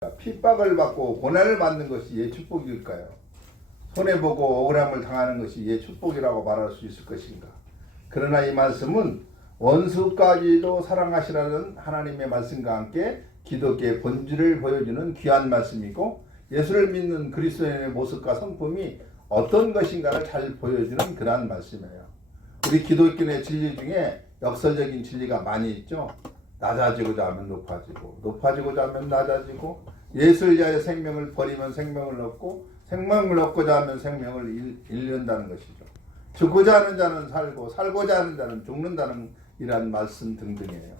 핍박을 받고 고난을 받는 것이 예 축복일까요? 손해보고 억울함을 당하는 것이 예 축복이라고 말할 수 있을 것인가? 그러나 이 말씀은 원수까지도 사랑하시라는 하나님의 말씀과 함께 기독교의 본질을 보여주는 귀한 말씀이고, 예수를 믿는 그리스도인의 모습과 성품이 어떤 것인가를 잘 보여주는 그러한 말씀이에요. 우리 기독교의 진리 중에 역설적인 진리가 많이 있죠. 낮아지고자 하면 높아지고, 높아지고자 하면 낮아지고, 예수를 위하여 생명을 버리면 생명을 얻고, 생명을 얻고자 하면 생명을 잃는다는 것이죠. 죽고자 하는 자는 살고, 살고자 하는 자는 죽는다는 이란 말씀 등등이에요.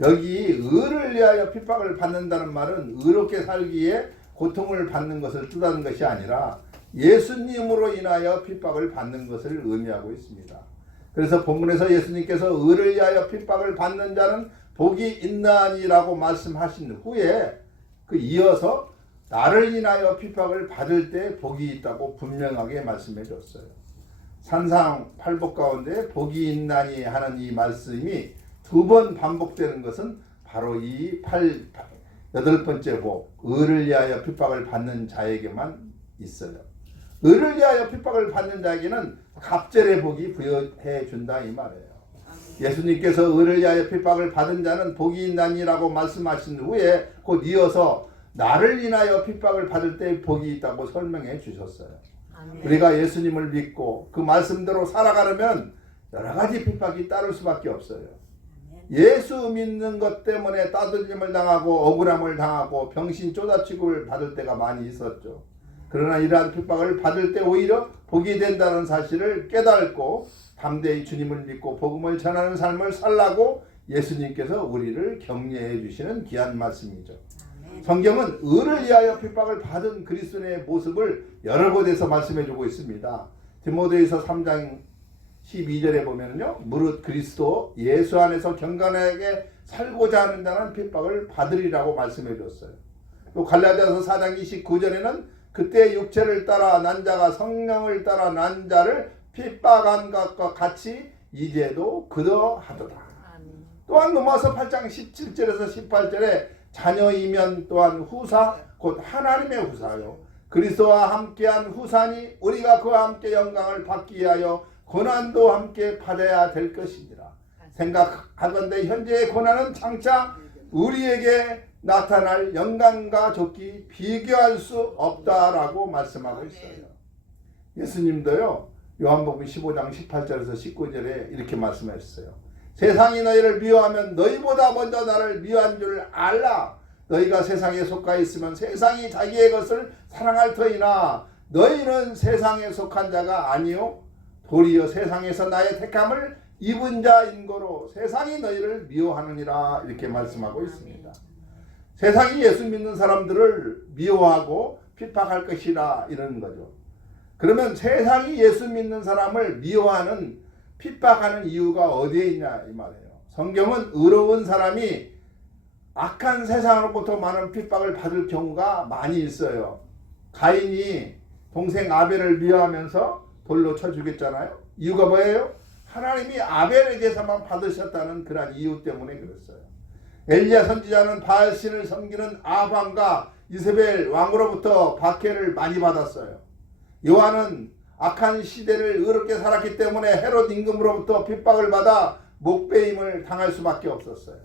여기 의를 위하여 핍박을 받는다는 말은 의롭게 살기에 고통을 받는 것을 뜻하는 것이 아니라 예수님으로 인하여 핍박을 받는 것을 의미하고 있습니다. 그래서 본문에서 예수님께서 의를 위하여 핍박을 받는 자는 복이 있나니라고 말씀하신 후에 이어서 나를 인하여 핍박을 받을 때 복이 있다고 분명하게 말씀해 줬어요. 산상팔복 가운데 복이 있나니 하는 이 말씀이 두 번 반복되는 것은 바로 이 여덟 번째 복, 의를 위하여 핍박을 받는 자에게만 있어요. 의를 위하여 핍박을 받는 자에게는 갑절의 복이 부여해 준다 이 말이에요. 예수님께서 의를 위하여 핍박을 받은 자는 복이 있나니라고 말씀하신 후에 곧 이어서 나를 인하여 핍박을 받을 때 복이 있다고 설명해 주셨어요. 아멘. 우리가 예수님을 믿고 그 말씀대로 살아가려면 여러 가지 핍박이 따를 수밖에 없어요. 예수 믿는 것 때문에 따돌림을 당하고 억울함을 당하고 병신 쪼다취급을 받을 때가 많이 있었죠. 그러나 이러한 핍박을 받을 때 오히려 복이 된다는 사실을 깨닫고 담대히 주님을 믿고 복음을 전하는 삶을 살라고 예수님께서 우리를 격려해 주시는 귀한 말씀이죠. 성경은 의를 위하여 핍박을 받은 그리스도의 모습을 여러 곳에서 말씀해 주고 있습니다. 디모데후서 3장 12절에 보면요, 무릇 그리스도 예수 안에서 경건하게 살고자 하는 자는 핍박을 받으리라고 말씀해 줬어요. 또 갈라디아서 4장 29절에는 그때 육체를 따라 난 자가 성령을 따라 난 자를 핍박한 것과 같이 이제도 그러하도다. 또한 로마서 8장 17절에서 18절에 자녀이면 또한 후사 곧 하나님의 후사요 그리스도와 함께한 후사니 우리가 그와 함께 영광을 받기 위하여 고난도 함께 받아야 될 것이니라. 생각하건대 현재의 고난은 장차 우리에게 나타날 영광과 좋기 비교할 수 없다라고 말씀하고 있어요. 예수님도요, 요한복음 15장 18절에서 19절에 이렇게 말씀하셨어요. 세상이 너희를 미워하면 너희보다 먼저 나를 미워한 줄 알라. 너희가 세상에 속하 있으면 세상이 자기의 것을 사랑할 터이나 너희는 세상에 속한 자가 아니요 도리어 세상에서 나의 택함을 입은 자인 거로 세상이 너희를 미워하느니라 이렇게 말씀하고 있습니다. 세상이 예수 믿는 사람들을 미워하고 핍박할 것이라 이러는 거죠. 그러면 세상이 예수 믿는 사람을 미워하는 핍박하는 이유가 어디에 있냐 이 말이에요. 성경은 의로운 사람이 악한 세상으로부터 많은 핍박을 받을 경우가 많이 있어요. 가인이 동생 아벨을 미워하면서 돌로 쳐 죽였잖아요. 이유가 뭐예요? 하나님이 아벨에게서만 받으셨다는 그런 이유 때문에 그랬어요. 엘리야 선지자는 바알신을 섬기는 아방과 이세벨 왕으로부터 박해를 많이 받았어요. 요한은 악한 시대를 의롭게 살았기 때문에 헤롯 임금으로부터 핍박을 받아 목배임을 당할 수밖에 없었어요.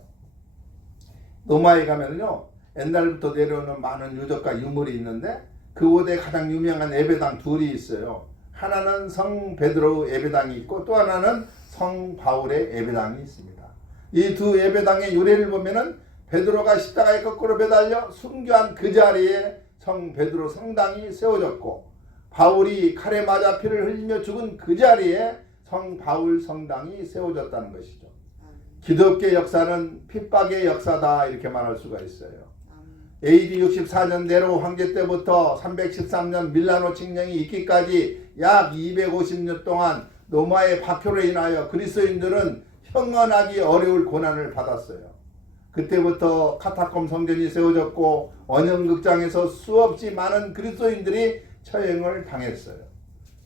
로마에 가면요, 옛날부터 내려오는 많은 유적과 유물이 있는데 그 곳에 가장 유명한 예배당 둘이 있어요. 하나는 성 베드로 예배당이 있고 또 하나는 성 바울의 예배당이 있습니다. 이 두 예배당의 유래를 보면은 베드로가 십자가에 거꾸로 매달려 순교한 그 자리에 성 베드로 성당이 세워졌고, 바울이 칼에 맞아 피를 흘리며 죽은 그 자리에 성 바울 성당이 세워졌다는 것이죠. 기독교 역사는 핍박의 역사다 이렇게 말할 수가 있어요. AD 64년 네로 황제 때부터 313년 밀라노 칙령이 있기까지 약 250년 동안 로마의 박효로 인하여 그리스도인들은 형언하기 어려울 고난을 받았어요. 그때부터 카타콤 성전이 세워졌고 원형극장에서 수없이 많은 그리스도인들이 처형을 당했어요.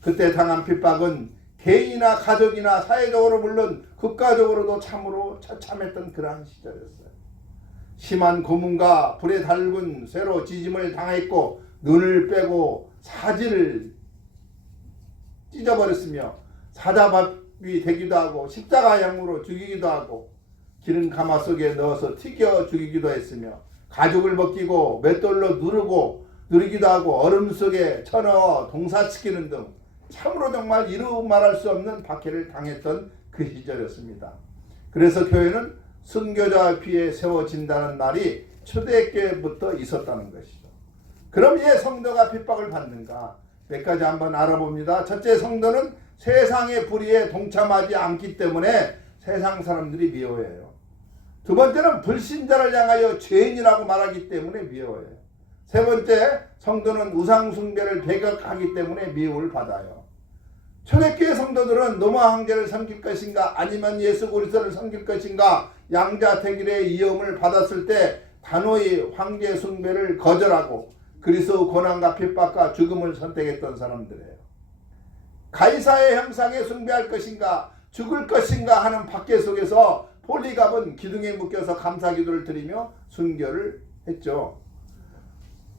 그때 당한 핍박은 개인이나 가족이나 사회적으로 물론 국가적으로도 참으로 처참했던 그러한 시절이었어요. 심한 고문과 불에 달군 쇠로 지짐을 당했고 눈을 빼고 사지를 찢어버렸으며 사자밥이 되기도 하고 십자가형으로 죽이기도 하고 기름 가마 속에 넣어서 튀겨 죽이기도 했으며 가죽을 벗기고 맷돌로 누르기도 하고 얼음 속에 쳐넣어 동사시키는 등 참으로 정말 이루 말할 수 없는 박해를 당했던 그 시절이었습니다. 그래서 교회는 순교자 피에 세워진다는 말이 초대교회부터 있었다는 것이죠. 그럼 왜 성도가 핍박을 받는가? 몇 가지 한번 알아봅니다. 첫째, 성도는 세상의 불의에 동참하지 않기 때문에 세상 사람들이 미워해요. 두 번째는 불신자를 향하여 죄인이라고 말하기 때문에 미워해요. 세 번째, 성도는 우상 숭배를 배격하기 때문에 미움을 받아요. 초대교회 성도들은 노마 황제를 섬길 것인가 아니면 예수 그리스도를 섬길 것인가 양자택일의 위험을 받았을 때 단호히 황제 숭배를 거절하고 그리스도 고난과 핍박과 죽음을 선택했던 사람들이에요. 가이사의 형상에 숭배할 것인가 죽을 것인가 하는 박해 속에서 폴리갑은 기둥에 묶여서 감사기도를 드리며 순교를 했죠.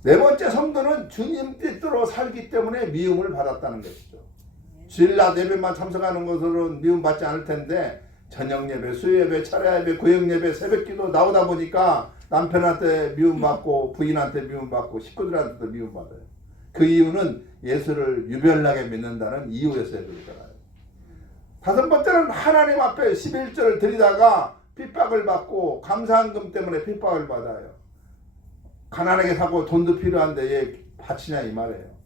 네 번째, 성도는 주님 뜻대로 살기 때문에 미움을 받았다는 것이죠. 주일 낮 예배만 참석하는 것으로는 미움받지 않을 텐데 저녁 예배, 수요 예배, 차례 예배, 구역 예배, 새벽기도 나오다 보니까 남편한테 미움받고 부인한테 미움받고 식구들한테도 미움받아요. 그 이유는 예수를 유별나게 믿는다는 이유에서야 그러잖아요. 다섯 번째는 하나님 앞에 11절을 드리다가 핍박을 받고 감사한금 때문에 핍박을 받아요. 가난하게 사고 돈도 필요한데 왜 바치냐 이 말이에요.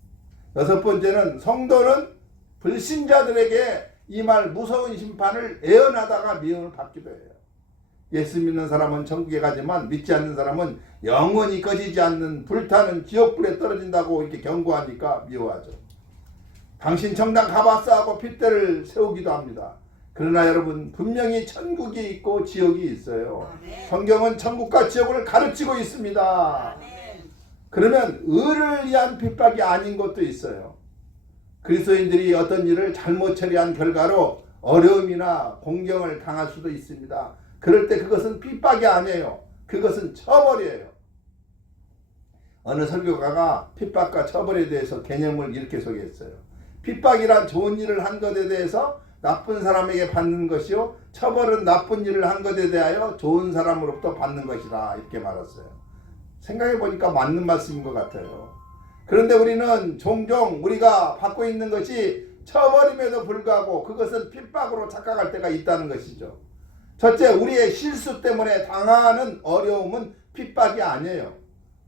여섯 번째는 성도는 불신자들에게 이 말 무서운 심판을 애언하다가 미움을 받기도 해요. 예수 믿는 사람은 천국에 가지만 믿지 않는 사람은 영원히 꺼지지 않는 불타는 지옥불에 떨어진다고 이렇게 경고하니까 미워하죠. 당신 정당 가봤어 하고 핏대를 세우기도 합니다. 그러나 여러분 분명히 천국이 있고 지옥이 있어요. 성경은 천국과 지옥을 가르치고 있습니다. 그러면 의를 위한 핍박이 아닌 것도 있어요. 그리스도인들이 어떤 일을 잘못 처리한 결과로 어려움이나 공경을 당할 수도 있습니다. 그럴 때 그것은 핍박이 아니에요. 그것은 처벌이에요. 어느 설교가가 핍박과 처벌에 대해서 개념을 이렇게 소개했어요. 핍박이란 좋은 일을 한 것에 대해서 나쁜 사람에게 받는 것이요, 처벌은 나쁜 일을 한 것에 대하여 좋은 사람으로부터 받는 것이다 이렇게 말했어요. 생각해 보니까 맞는 말씀인 것 같아요. 그런데 우리는 종종 우리가 받고 있는 것이 처벌임에도 불구하고 그것은 핍박으로 착각할 때가 있다는 것이죠. 첫째, 우리의 실수 때문에 당하는 어려움은 핍박이 아니에요.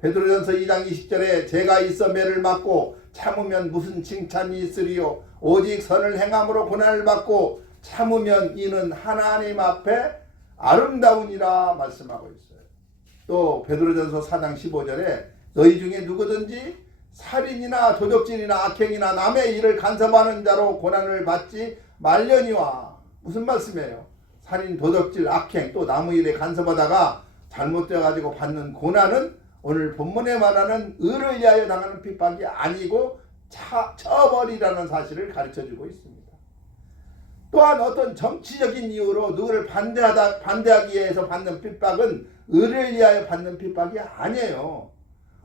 베드로전서 2장 20절에 제가 있어 매를 맞고 참으면 무슨 칭찬이 있으리요 오직 선을 행함으로 고난을 받고 참으면 이는 하나님 앞에 아름다우니라 말씀하고 있어요. 또 베드로전서 4장 15절에 너희 중에 누구든지 살인이나 도적질이나 악행이나 남의 일을 간섭하는 자로 고난을 받지 말려니와. 무슨 말씀이에요? 살인, 도적질, 악행, 또 남의 일에 간섭하다가 잘못되어가지고 받는 고난은 오늘 본문에 말하는 의를 위하여 당하는 핍박이 아니고 처벌이라는 사실을 가르쳐주고 있습니다. 또한 어떤 정치적인 이유로 누구를 반대하기 위해서 받는 핍박은 의를 위하여 받는 핍박이 아니에요.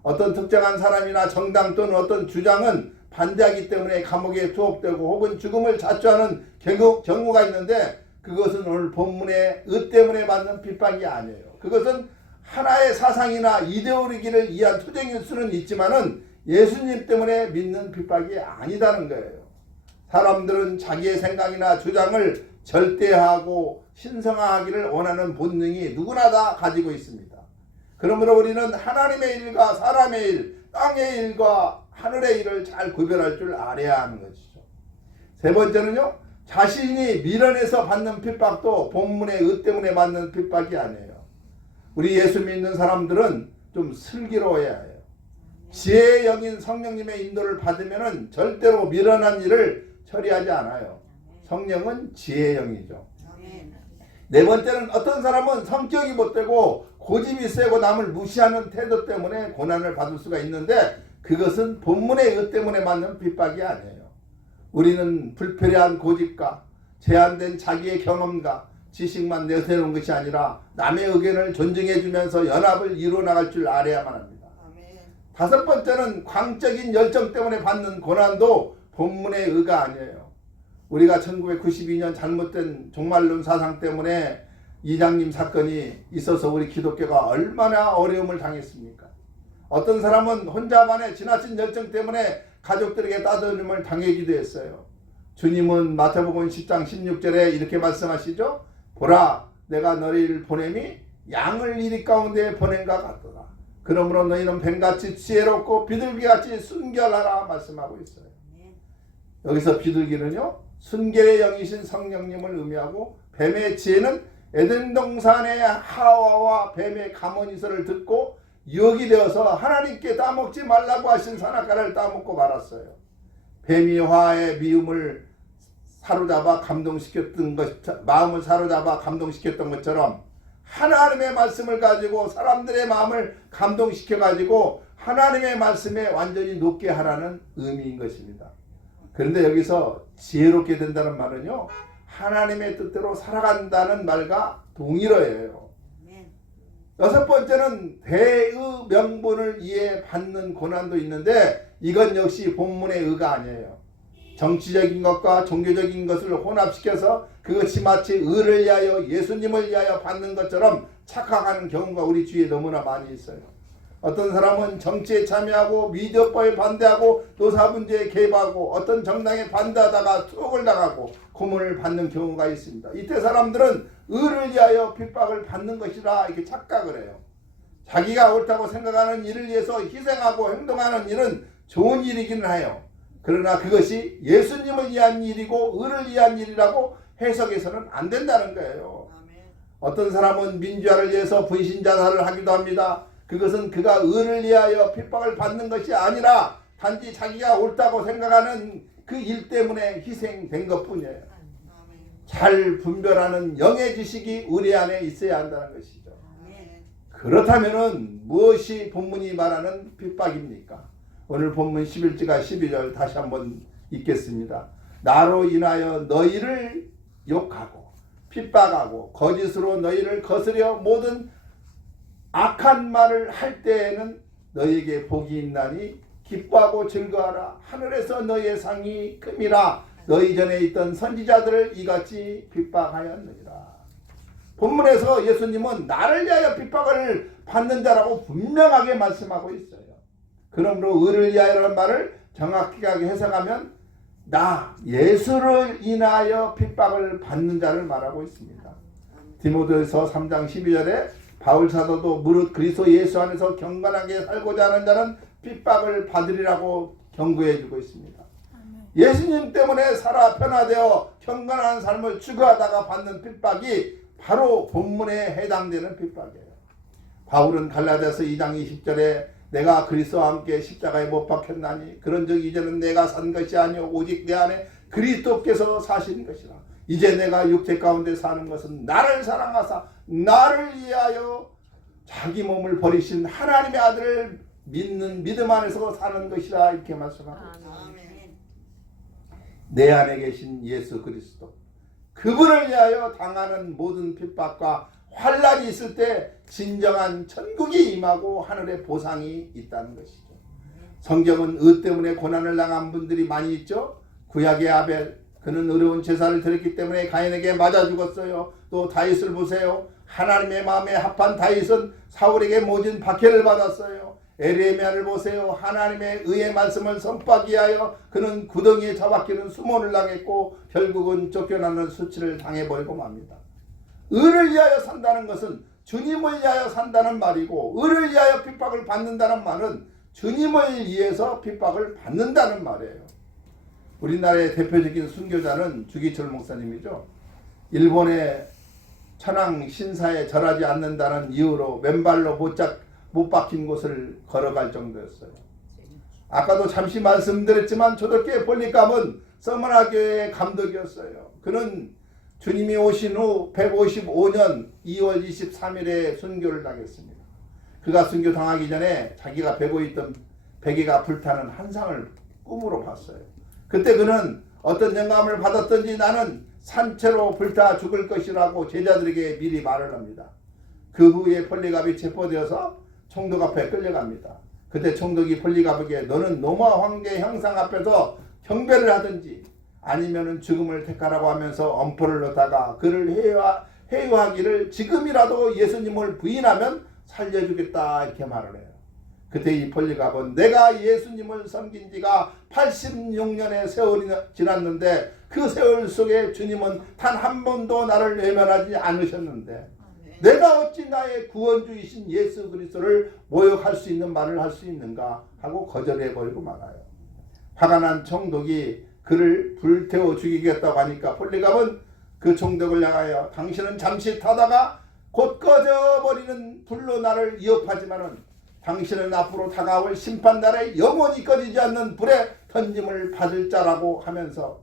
어떤 특정한 사람이나 정당 또는 어떤 주장은 반대하기 때문에 감옥에 투옥되고 혹은 죽음을 자초하는 경우가 있는데 그것은 오늘 본문의 의 때문에 받는 핍박이 아니에요. 그것은 하나의 사상이나 이데올로기를 위한 투쟁일 수는 있지만은 예수님 때문에 믿는 핍박이 아니다는 거예요. 사람들은 자기의 생각이나 주장을 절대하고 신성화하기를 원하는 본능이 누구나 다 가지고 있습니다. 그러므로 우리는 하나님의 일과 사람의 일, 땅의 일과 하늘의 일을 잘 구별할 줄 알아야 하는 것이죠. 세 번째는요, 자신이 밀어내서 받는 핍박도 본문의 의 때문에 받는 핍박이 아니에요. 우리 예수 믿는 사람들은 좀 슬기로워야 해요. 지혜의 영인 성령님의 인도를 받으면 절대로 미련한 일을 처리하지 않아요. 성령은 지혜의 영이죠. 네 번째는 어떤 사람은 성격이 못되고 고집이 세고 남을 무시하는 태도 때문에 고난을 받을 수가 있는데 그것은 본문의 의 때문에 받는 핍박이 아니에요. 우리는 불필요한 고집과 제한된 자기의 경험과 지식만 내세우는 것이 아니라 남의 의견을 존중해주면서 연합을 이루어 나갈 줄 알아야만 합니다. 다섯 번째는 광적인 열정 때문에 받는 고난도 본문의 의가 아니에요. 우리가 1992년 잘못된 종말론 사상 때문에 이장님 사건이 있어서 우리 기독교가 얼마나 어려움을 당했습니까? 어떤 사람은 혼자만의 지나친 열정 때문에 가족들에게 따돌림을 당하기도 했어요. 주님은 마태복음 10장 16절에 이렇게 말씀하시죠. 보라, 내가 너희를 보냄이 양을 이리 가운데 보낸과 같도다. 그러므로 너희는 뱀같이 지혜롭고 비둘기같이 순결하라 말씀하고 있어요. 여기서 비둘기는요, 순결의 영이신 성령님을 의미하고, 뱀의 지혜는 에덴 동산의 하와와 뱀의 가문이설을 듣고 유혹이 되어서 하나님께 따먹지 말라고 하신 선악과를 따먹고 말았어요. 뱀이 화의 미움을 사로잡아 감동시켰던 것, 마음을 사로잡아 감동시켰던 것처럼 하나님의 말씀을 가지고 사람들의 마음을 감동시켜 가지고 하나님의 말씀에 완전히 높게 하라는 의미인 것입니다. 그런데 여기서 지혜롭게 된다는 말은요, 하나님의 뜻대로 살아간다는 말과 동일어예요. 여섯 번째는 대의 명분을 위해 받는 고난도 있는데, 이건 역시 본문의 의가 아니에요. 정치적인 것과 종교적인 것을 혼합시켜서 그것이 마치 의를 위하여 예수님을 위하여 받는 것처럼 착각하는 경우가 우리 주위에 너무나 많이 있어요. 어떤 사람은 정치에 참여하고 미디어법에 반대하고 노사문제에 개입하고 어떤 정당에 반대하다가 투옥을 당하고 고문을 받는 경우가 있습니다. 이때 사람들은 의를 위하여 핍박을 받는 것이라 이렇게 착각을 해요. 자기가 옳다고 생각하는 일을 위해서 희생하고 행동하는 일은 좋은 일이기는 해요. 그러나 그것이 예수님을 위한 일이고 의를 위한 일이라고 해석해서는 안 된다는 거예요. 어떤 사람은 민주화를 위해서 분신자살을 하기도 합니다. 그것은 그가 의를 위하여 핍박을 받는 것이 아니라 단지 자기가 옳다고 생각하는 그 일 때문에 희생된 것뿐이에요. 잘 분별하는 영의 지식이 우리 안에 있어야 한다는 것이죠. 그렇다면 무엇이 본문이 말하는 핍박입니까? 오늘 본문 11절과 12절 다시 한번 읽겠습니다. 나로 인하여 너희를 욕하고 핍박하고 거짓으로 너희를 거스려 모든 악한 말을 할 때에는 너희에게 복이 있나니 기뻐하고 즐거워하라. 하늘에서 너희의 상이 큼이라. 너희 전에 있던 선지자들을 이같이 핍박하였느니라. 본문에서 예수님은 나를 위하여 핍박을 받는 자라고 분명하게 말씀하고 있어요. 그러므로 의를 위하여라는 말을 정확하게 해석하면 나 예수를 인하여 핍박을 받는 자를 말하고 있습니다. 디모데후서 3장 12절에 바울 사도도 무릇 그리스도 예수 안에서 경건하게 살고자 하는 자는 핍박을 받으리라고 경고해 주고 있습니다. 예수님 때문에 살아 변화되어 경건한 삶을 추구하다가 받는 핍박이 바로 본문에 해당되는 핍박이에요. 바울은 갈라디아서 2장 20절에 내가 그리스도와 함께 십자가에 못 박혔나니 그런즉 이제는 내가 산 것이 아니오 오직 내 안에 그리스도께서 사신 것이라. 이제 내가 육체 가운데 사는 것은 나를 사랑하사 나를 위하여 자기 몸을 버리신 하나님의 아들을 믿는 믿음 안에서 사는 것이라 이렇게 말씀하고 있습니다. 내 안에 계신 예수 그리스도 그분을 위하여 당하는 모든 핍박과 환난이 있을 때 진정한 천국이 임하고 하늘의 보상이 있다는 것이죠. 성경은 의 때문에 고난을 당한 분들이 많이 있죠. 구약의 아벨, 그는 의로운 제사를 드렸기 때문에 가인에게 맞아 죽었어요. 또 다윗을 보세요. 하나님의 마음에 합한 다윗은 사울에게 모진 박해를 받았어요. 에레미야를 보세요. 하나님의 의의 말씀을 선포하기 위하여 그는 구덩이에 처박히는 수모를 당했고 결국은 쫓겨나는 수치를 당해버리고 맙니다. 의를 위하여 산다는 것은 주님을 위하여 산다는 말이고, 의를 위하여 핍박을 받는다는 말은 주님을 위해서 핍박을 받는다는 말이에요. 우리나라의 대표적인 순교자는 주기철 목사님이죠. 일본의 천황 신사에 절하지 않는다는 이유로 맨발로 못 박힌 곳을 걸어갈 정도였어요. 아까도 잠시 말씀드렸지만 초대교회 볼리감은 서머나교회의 감독이었어요. 그는 주님이 오신 후 155년 2월 23일에 순교를 당했습니다. 그가 순교 당하기 전에 자기가 베고 있던 베개가 불타는 환상을 꿈으로 봤어요. 그때 그는 어떤 영감을 받았던지 나는 산채로 불타 죽을 것이라고 제자들에게 미리 말을 합니다. 그 후에 폴리갑이 체포되어서 총독 앞에 끌려갑니다. 그때 총독이 폴리갑에게 너는 로마 황제 형상 앞에서 경배를 하든지 아니면은 죽음을 택하라고 하면서 엄포를 놓다가 그를 해유하기를 지금이라도 예수님을 부인하면 살려주겠다 이렇게 말을 해요. 그때 이 폴리갑은 내가 예수님을 섬긴 지가 86년의 세월이 지났는데 그 세월 속에 주님은 단 한 번도 나를 외면하지 않으셨는데 내가 어찌 나의 구원주이신 예수 그리스도를 모욕할 수 있는 말을 할 수 있는가 하고 거절해버리고 말아요. 화가 난 총독이 그를 불태워 죽이겠다고 하니까 폴리갑은 그 총독을 향하여 당신은 잠시 타다가 곧 꺼져버리는 불로 나를 위협하지만은 당신은 앞으로 다가올 심판날에 영원히 꺼지지 않는 불에 던짐을 받을 자라고 하면서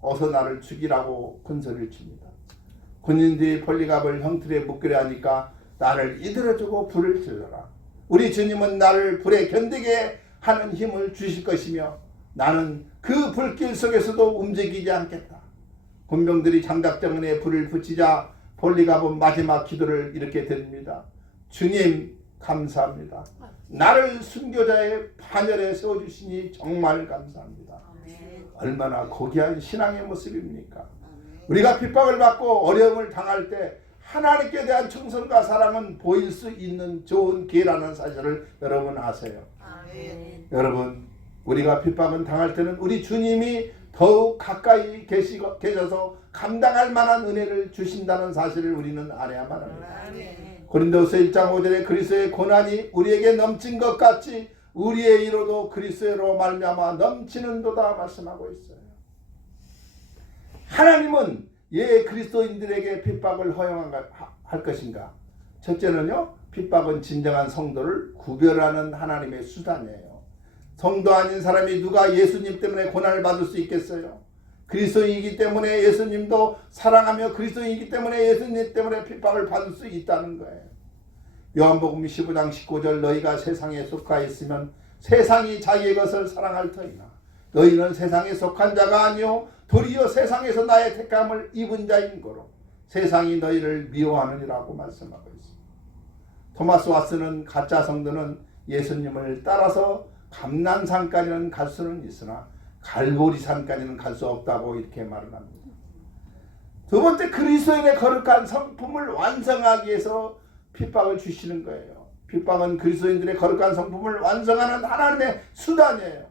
어서 나를 죽이라고 군소리를 칩니다. 군인들이 폴리갑을 형틀에 묶으려 하니까 나를 이들어주고 불을 질러라. 우리 주님은 나를 불에 견디게 하는 힘을 주실 것이며 나는 그 불길 속에서도 움직이지 않겠다. 군병들이 장작정원에 불을 붙이자 폴리갑은 마지막 기도를 이렇게 드립니다. 주님 감사합니다. 나를 순교자의 반열에 세워주시니 정말 감사합니다. 얼마나 고귀한 신앙의 모습입니까? 우리가 핍박을 받고 어려움을 당할 때 하나님께 대한 충성과 사랑은 보일 수 있는 좋은 기회라는 사실을 여러분 아세요? 여러분 우리가 핍박을 당할 때는 우리 주님이 더욱 가까이 계셔서 감당할 만한 은혜를 주신다는 사실을 우리는 알아야만 합니다. 고린도서 1장 5절에 그리스도의 고난이 우리에게 넘친 것 같이 우리의 이로도 그리스도로 말미암아 넘치는도다 말씀하고 있어요. 하나님은 그리스도인들에게 핍박을 허용할 것인가? 첫째는요, 핍박은 진정한 성도를 구별하는 하나님의 수단이에요. 성도 아닌 사람이 누가 예수님 때문에 고난을 받을 수 있겠어요? 그리스도인이기 때문에 예수님도 사랑하며 그리스도인이기 때문에 예수님 때문에 핍박을 받을 수 있다는 거예요. 요한복음 15장 19절 너희가 세상에 속하 있으면 세상이 자기의 것을 사랑할 터이나 너희는 세상에 속한 자가 아니요 도리어 세상에서 나의 택함을 입은 자인 거로 세상이 너희를 미워하느니라고 말씀하고 있습니다. 토마스 왓슨은 가짜 성도는 예수님을 따라서 감난산까지는 갈 수는 있으나 갈보리산까지는 갈 수 없다고 이렇게 말을 합니다. 두 번째, 그리스도인의 거룩한 성품을 완성하기 위해서 핍박을 주시는 거예요. 핍박은 그리스도인들의 거룩한 성품을 완성하는 하나님의 수단이에요.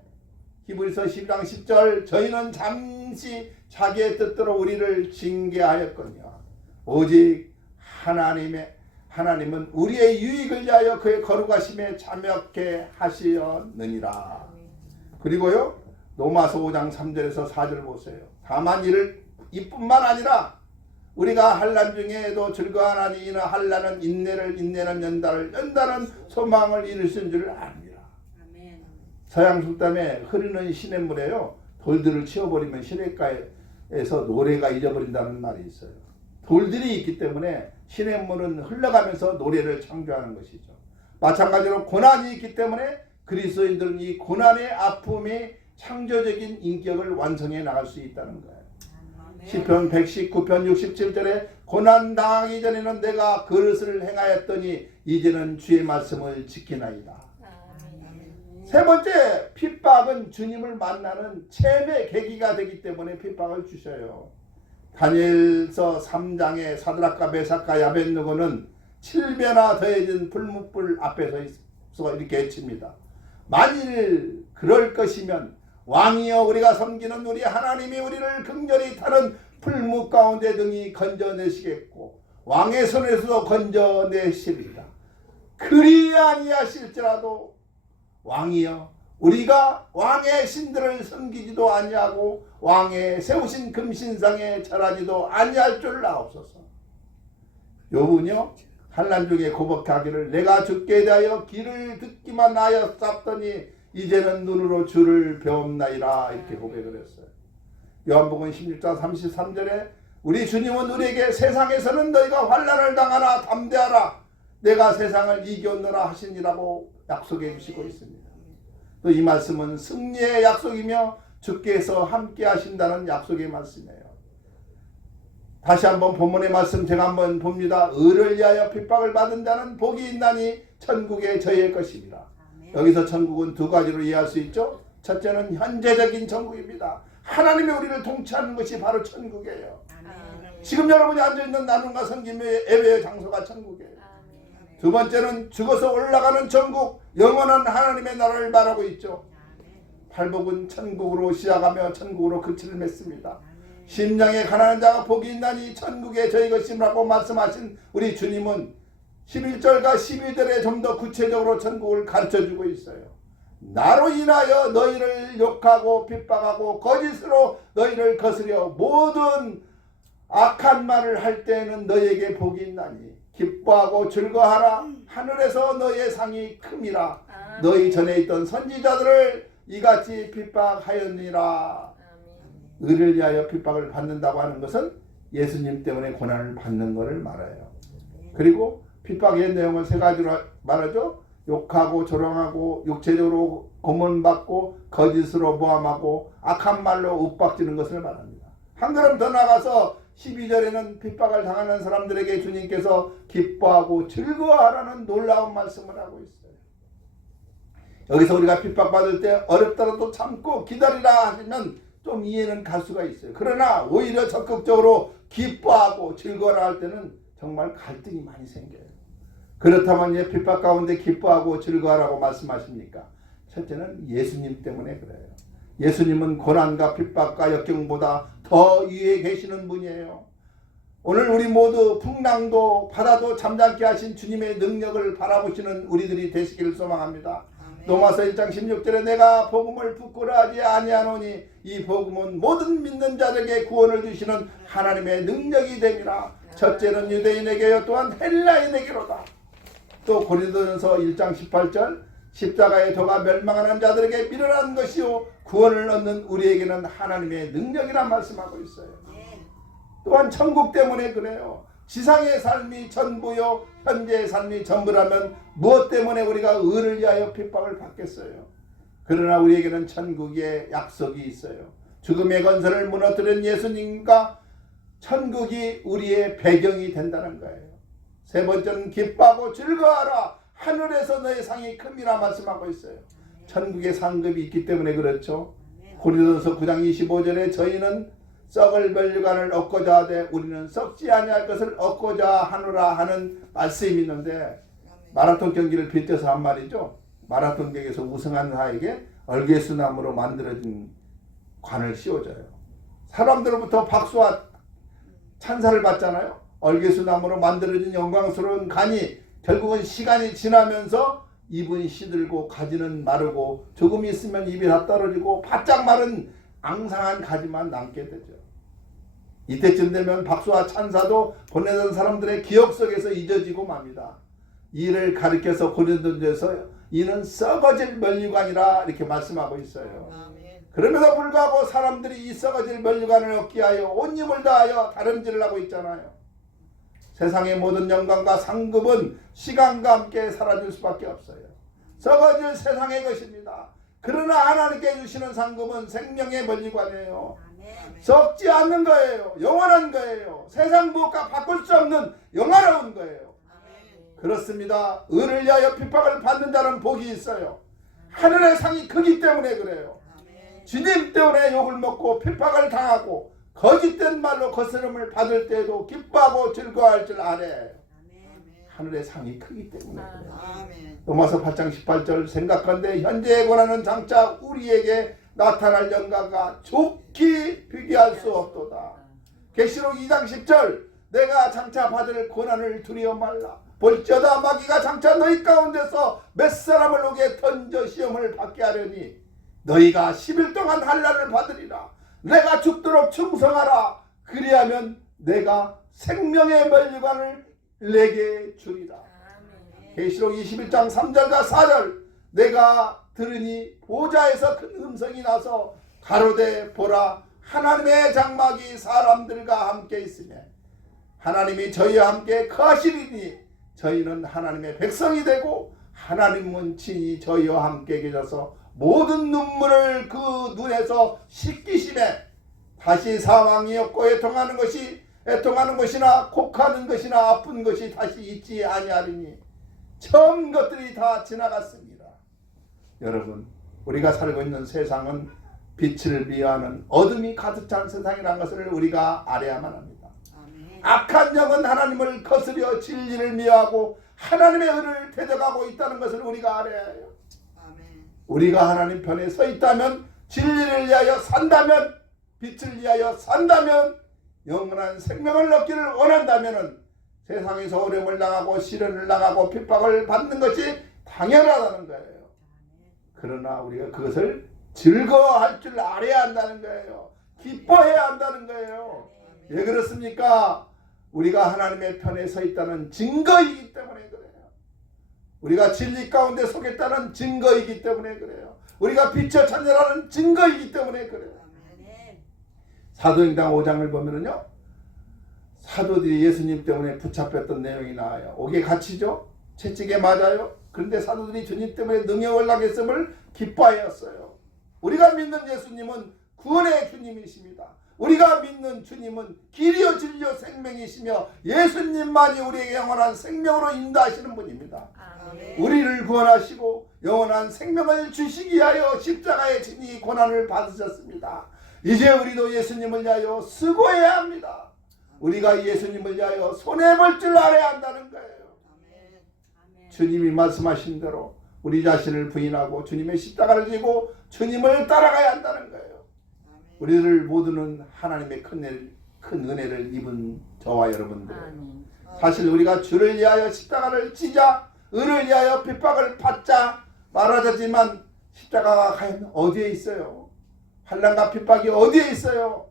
히브리서 12장 10절 저희는 잠시 자기의 뜻대로 우리를 징계하였거니와 오직 하나님은 우리의 유익을 위하여 그의 거룩하심에 참여케 하시었느니라. 그리고요 로마서 5장 3절에서 4절 보세요. 다만 이뿐만 아니라 우리가 환난 중에도 즐거워하니 이는 환난은 인내를 인내는 연단은 소망을 이룰 수 있는 줄 압니다. 서양 속담에 흐르는 시냇물에요 돌들을 치워버리면 시냇가에서 노래가 잊어버린다는 말이 있어요. 돌들이 있기 때문에 시냇물은 흘러가면서 노래를 창조하는 것이죠. 마찬가지로 고난이 있기 때문에 그리스도인들은 이 고난의 아픔이 창조적인 인격을 완성해 나갈 수 있다는 거예요. 시편 119편 67절에 고난 당하기 전에는 내가 그릇을 행하였더니 이제는 주의 말씀을 지키나이다. 세 번째, 핍박은 주님을 만나는 체험의 계기가 되기 때문에 핍박을 주셔요. 다니엘서 3장의 사드락과 메삭과 야벳느고는 7배나 더해진 불묵불 앞에서 이렇게 외칩니다. 만일 그럴 것이면 왕이여 우리가 섬기는 우리 하나님이 우리를 극렬히 타는 풀무 가운데 등이 건져내시겠고 왕의 손에서도 건져내시리라. 그리 아니하실지라도 왕이여 우리가 왕의 신들을 섬기지도 아니하고 왕의 세우신 금신상에 절하지도 아니할 줄 아옵소서. 욥은요 환난 중에 고백하기를 내가 주께 대하여 귀를 듣기만 하였사더니 이제는 눈으로 주를 배움나이라 이렇게 고백을 했어요. 요한복음 16장 33절에 우리 주님은 우리에게 세상에서는 너희가 환난을 당하나 담대하라 내가 세상을 이겼노라 하시니라고 약속해 주시고 있습니다. 또 이 말씀은 승리의 약속이며 주께서 함께 하신다는 약속의 말씀이에요. 다시 한번 본문의 말씀 제가 한번 봅니다. 의를 위하여 핍박을 받은 자는 복이 있나니 천국의 저의 것입니다. 여기서 천국은 두 가지로 이해할 수 있죠. 첫째는 현재적인 천국입니다. 하나님이 우리를 통치하는 것이 바로 천국이에요. 지금 여러분이 앉아있는 나눔과 섬김의 예배의 장소가 천국이에요. 두 번째는 죽어서 올라가는 천국, 영원한 하나님의 나라를 말하고 있죠. 팔복은 천국으로 시작하며 천국으로 끝을 맺습니다. 심령에 가난한 자가 복이 있나니 천국에 저희 것이라고 말씀하신 우리 주님은 11절과 12절에 좀 더 구체적으로 천국을 가르쳐주고 있어요. 나로 인하여 너희를 욕하고 핍박하고 거짓으로 너희를 거스려 모든 악한 말을 할 때에는 너희에게 복이 있나니 기뻐하고 즐거하라. 하늘에서 너희의 상이 큼이라. 너희 전에 있던 선지자들을 이같이 핍박하였느니라. 의를 위하여 핍박을 받는다고 하는 것은 예수님 때문에 고난을 받는 것을 말해요. 그리고 핍박의 내용을 세 가지로 말하죠. 욕하고 조롱하고 육체적으로 고문받고 거짓으로 모함하고 악한 말로 윽박지는 것을 말합니다. 한 걸음 더 나가서 12절에는 핍박을 당하는 사람들에게 주님께서 기뻐하고 즐거워하라는 놀라운 말씀을 하고 있어요. 여기서 우리가 핍박받을 때 어렵더라도 참고 기다리라 하시면 좀 이해는 갈 수가 있어요. 그러나 오히려 적극적으로 기뻐하고 즐거워라 할 때는 정말 갈등이 많이 생겨요. 그렇다면 왜 핍박 가운데 기뻐하고 즐거워라고 말씀하십니까? 첫째는 예수님 때문에 그래요. 예수님은 고난과 핍박과 역경보다 더 위에 계시는 분이에요. 오늘 우리 모두 풍랑도 바다도 잠잠케 하신 주님의 능력을 바라보시는 우리들이 되시기를 소망합니다. 로마서 1장 16절에 내가 복음을 부끄러워하지 아니하노니 이 복음은 모든 믿는 자에게 구원을 주시는 하나님의 능력이 됨이라. 첫째는 유대인에게요 또한 헬라인에게로다. 또 고린도전서 1장 18절 십자가의 도가 멸망하는 자들에게 미련한 것이요 구원을 얻는 우리에게는 하나님의 능력이라 말씀하고 있어요. 또한 천국 때문에 그래요. 지상의 삶이 전부요 현재의 삶이 전부라면 무엇 때문에 우리가 의를 위하여 핍박을 받겠어요. 그러나 우리에게는 천국의 약속이 있어요. 죽음의 건설을 무너뜨린 예수님과 천국이 우리의 배경이 된다는 거예요. 세 번째는 기뻐하고 즐거워하라. 하늘에서 너의 상이 큼이라 말씀하고 있어요. 천국의 상급이 있기 때문에 그렇죠. 고린도서 9장 25절에 저희는 썩을 면류관을 얻고자 하되 우리는 썩지 아니할 것을 얻고자 하노라 하는 말씀이 있는데 마라톤 경기를 빗대서 한 말이죠. 마라톤 경기에서 우승한 자에게 얼개수나무로 만들어진 관을 씌워줘요. 사람들로부터 박수와 찬사를 받잖아요. 얼개수나무로 만들어진 영광스러운 관이 결국은 시간이 지나면서 잎은 시들고 가지는 마르고 조금 있으면 잎이 다 떨어지고 바짝 마른 앙상한 가지만 남게 되죠. 이때쯤 되면 박수와 찬사도 보내던 사람들의 기억 속에서 잊어지고 맙니다. 이를 가리켜서 고린도전에서 이는 썩어질 면류관이라 이렇게 말씀하고 있어요. 그럼에도 불구하고 사람들이 이 썩어질 면류관을 얻기 위하여 온 힘을 다하여 다름질을 하고 있잖아요. 세상의 모든 영광과 상급은 시간과 함께 사라질 수밖에 없어요. 썩어질 세상의 것입니다. 그러나 하나님께 주시는 상급은 생명의 면류관이에요. 썩지 않는 거예요. 영원한 거예요. 세상 무엇과 바꿀 수 없는 영원한 거예요. 그렇습니다. 의를 위하여 핍박을 받는 자는 복이 있어요. 하늘의 상이 크기 때문에 그래요. 주님 때문에 욕을 먹고 핍박을 당하고 거짓된 말로 거스름을 받을 때에도 기뻐하고 즐거워할 줄 아래. 하늘의 상이 크기 때문에 그래요. 로마서 8장 18절 생각한데 현재의 고난은 장차 우리에게 나타날 영광과 좋게 비교할 수 없도다. 계시록 2장 10절 내가 장차 받을 고난을 두려워 말라. 볼지어다 마귀가 장차 너희 가운데서 몇 사람을 오게 던져 시험을 받게 하려니 너희가 10일 동안 환난을 받으리라. 내가 죽도록 충성하라. 그리하면 내가 생명의 면류관을 내게 주리라. 계시록 21장 3절과 4절 내가 들으니 보좌에서 큰 음성이 나서 가로되 보라 하나님의 장막이 사람들과 함께 있으며 하나님이 저희와 함께 거하시리니 저희는 하나님의 백성이 되고 하나님은 친히 저희와 함께 계셔서 모든 눈물을 그 눈에서 씻기시매 다시 사망이 없고 애통하는 것이 애통하는 것이나 곡하는 것이나 아픈 것이 다시 있지 아니하리니 처음 것들이 다 지나갔습니다. 여러분, 우리가 살고 있는 세상은 빛을 미워하는 어둠이 가득 찬 세상이라는 것을 우리가 알아야만 합니다. 아멘. 악한 영은 하나님을 거스려 진리를 미워하고 하나님의 의를 대적하고 있다는 것을 우리가 알아야 해요. 아멘. 우리가 하나님 편에 서 있다면, 진리를 위하여 산다면, 빛을 위하여 산다면, 영원한 생명을 얻기를 원한다면 세상에서 어려움을 당하고 시련을 당하고 핍박을 받는 것이 당연하다는 거예요. 그러나 우리가 그것을 즐거워할 줄 알아야 한다는 거예요. 기뻐해야 한다는 거예요. 왜 그렇습니까? 우리가 하나님의 편에 서 있다는 증거이기 때문에 그래요. 우리가 진리 가운데 서겠다는 증거이기 때문에 그래요. 우리가 빛의 자녀라는 증거이기 때문에 그래요. 사도행전 5장을 보면은요, 사도들이 예수님 때문에 붙잡혔던 내용이 나와요. 옥에 갇히죠? 채찍에 맞아요. 그런데 사도들이 주님 때문에 능력을 나겠음을 기뻐하였어요. 우리가 믿는 예수님은 구원의 주님이십니다. 우리가 믿는 주님은 길이요 진리요 생명이시며 예수님만이 우리에게 영원한 생명으로 인도하시는 분입니다. 아멘. 우리를 구원하시고 영원한 생명을 주시기 위하여 십자가에 진이 고난을 받으셨습니다. 이제 우리도 예수님을 위하여 수고해야 합니다. 우리가 예수님을 위하여 손해볼 줄 알아야 한다는 거예요. 주님이 말씀하신 대로 우리 자신을 부인하고 주님의 십자가를 지고 주님을 따라가야 한다는 거예요. 우리들 모두는 하나님의 큰 은혜를 입은 저와 여러분들, 사실 우리가 주를 위하여 십자가를 지자, 의를 위하여 핍박을 받자 말하자지만 십자가가 과연 어디에 있어요? 환난과 핍박이 어디에 있어요?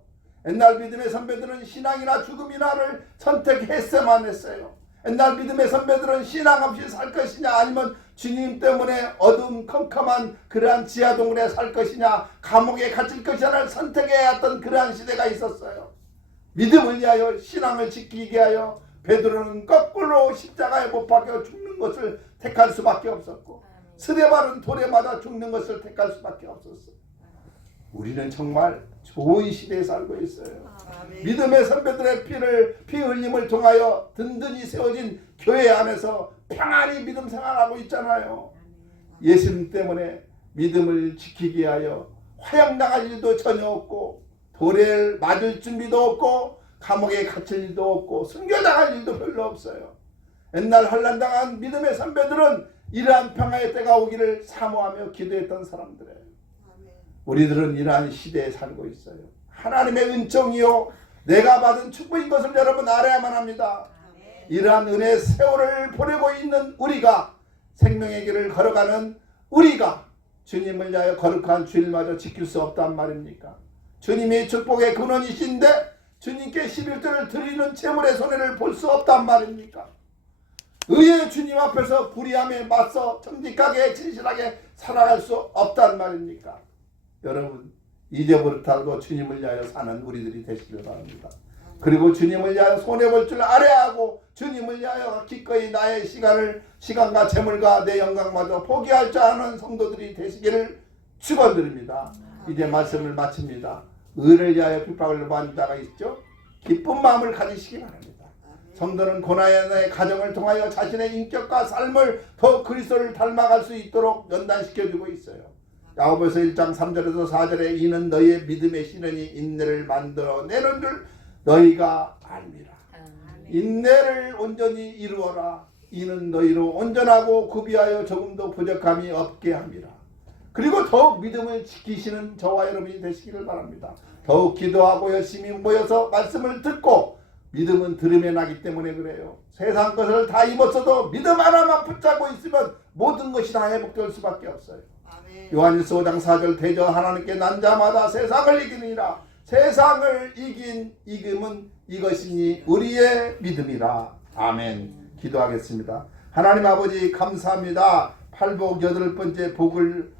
옛날 믿음의 선배들은 신앙이나 죽음이나를 선택했어야만 했어요. 옛날 믿음의 선배들은 신앙 없이 살 것이냐, 아니면 주님 때문에 어두운 컴컴한 그러한 지하동굴에 살 것이냐, 감옥에 갇힐 것이냐를 선택해야 했던 그러한 시대가 있었어요. 믿음을 위하여, 신앙을 지키게 하여 베드로는 거꾸로 십자가에 못 박혀 죽는 것을 택할 수밖에 없었고, 스데반은 돌에 맞아 죽는 것을 택할 수밖에 없었어요. 우리는 정말 좋은 시대에 살고 있어요. 아멘. 믿음의 선배들의 피 흘림을 통하여 든든히 세워진 교회 안에서 평안히 믿음 생활하고 있잖아요. 예수님 때문에 믿음을 지키기 위하여 화형당할 일도 전혀 없고, 돌에 맞을 준비도 없고, 감옥에 갇힐 일도 없고, 순교당할 일도 별로 없어요. 옛날 환난당한 믿음의 선배들은 이러한 평화의 때가 오기를 사모하며 기도했던 사람들이에요. 우리들은 이러한 시대에 살고 있어요. 하나님의 은총이요, 내가 받은 축복인 것을 여러분 알아야만 합니다. 이러한 은혜의 세월을 보내고 있는 우리가, 생명의 길을 걸어가는 우리가 주님을 위하여 거룩한 주일마저 지킬 수 없단 말입니까? 주님이 축복의 근원이신데 주님께 11조를 드리는 재물의 손해를 볼 수 없단 말입니까? 의의 주님 앞에서 불의함에 맞서 정직하게 진실하게 살아갈 수 없단 말입니까? 여러분, 이제부터라도 주님을 위하여 사는 우리들이 되시길 바랍니다. 그리고 주님을 위하여 손해볼 줄 알아야 하고, 주님을 위하여 기꺼이 나의 시간과 재물과 내 영광마저 포기할 줄 아는 성도들이 되시기를 축원드립니다. 이제 말씀을 마칩니다. 의를 위하여 핍박을 받는 자가 있죠? 기쁜 마음을 가지시기 바랍니다. 성도는 고난의 가정을 통하여 자신의 인격과 삶을 더 그리스도를 닮아갈 수 있도록 연단시켜주고 있어요. 야고보서 1장 3절에서 4절에 이는 너희의 믿음의 신원이 인내를 만들어내는 줄 너희가 알미라. 인내를 온전히 이루어라. 이는 너희로 온전하고 구비하여 조금도 부족함이 없게 함이라. 그리고 더욱 믿음을 지키시는 저와 여러분이 되시기를 바랍니다. 더욱 기도하고 열심히 모여서 말씀을 듣고, 믿음은 들음에 나기 때문에 그래요. 세상 것을 다 입었어도 믿음 하나만 붙잡고 있으면 모든 것이 다 회복될 수밖에 없어요. 요한일서 5장 4절 대저 하나님께 난 자마다 세상을 이기느니라. 세상을 이김은 이것이니 우리의 믿음이라. 아멘. 기도하겠습니다. 하나님 아버지 감사합니다. 팔복 8번째 복을